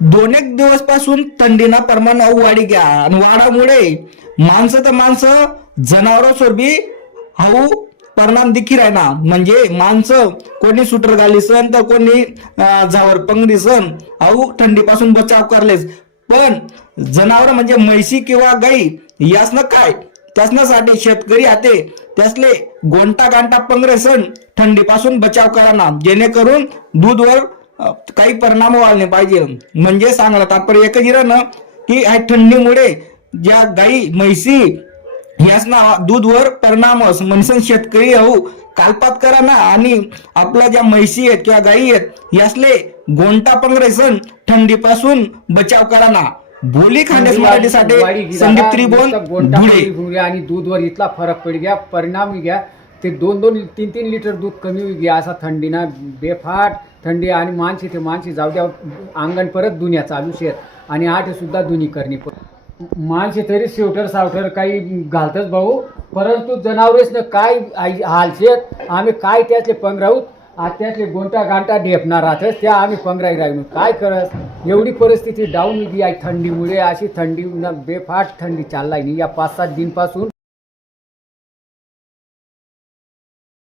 दोन एक दिवसपासून थंडीना प्रमाण वाढी घ्या. आणि वाढामुळे माणसं तर माणसं जनावर बी हाऊ परिणाम दिखी राहना म्हणजे माणसं कोणी सुटर घालीसन तर कोणी जावर पंगरी पंगडीसन हाऊ थंडीपासून बचाव करलेस पण जनावर म्हणजे म्हैशी किंवा गाई यासनं काय? त्यासनासाठी शेतकरी आते त्यासले गोंटा गांटा पंगरे सण थंडीपासून बचाव करा ना. जेणेकरून दूधवर काही परिणाम व्हायला पाहिजे. म्हणजे सांगला तात्पर्य एकच ना की ह्या थंडीमुळे ज्या गाई म्हैसी यासना दूधवर परिणाम. म्हणसन शेतकरी हो कालपात करा ना आणि आपल्या ज्या म्हैशी आहेत किंवा गायी आहेत यासले गोंटा पंगरेसन थंडीपासून बचाव करा ना बोली खांडेस मराठीसाठी संदीप त्रिभुवन आणि दूधवर इथला फरक पड गया परिणाम घ्या. ते दोन दोन तीन तीन लिटर दूध कमी होई गया असा थंडीना बेफाट थंडी आणि माणशी ते माणशी जाऊ द्या. अंगण परत दुनिया चालू शेत आणि आठ सुद्धा दुनी करणी माणसे तरी स्वेटर सावटर काही घालतच भाऊ. परंतु जनावरेसनं काय आई- हालशेत आम्ही काय त्यातले पंगराहूत आज त्यातले गोंटा गांटा ढेपणार राहतच. त्या आम्ही पंगराई राहिलो. काय करत एवढी परिस्थिती डाऊन गेली आहे थंडीमुळे अशी थंडी बेफाट थंडी चाललाय. या पाच सात दिनपासून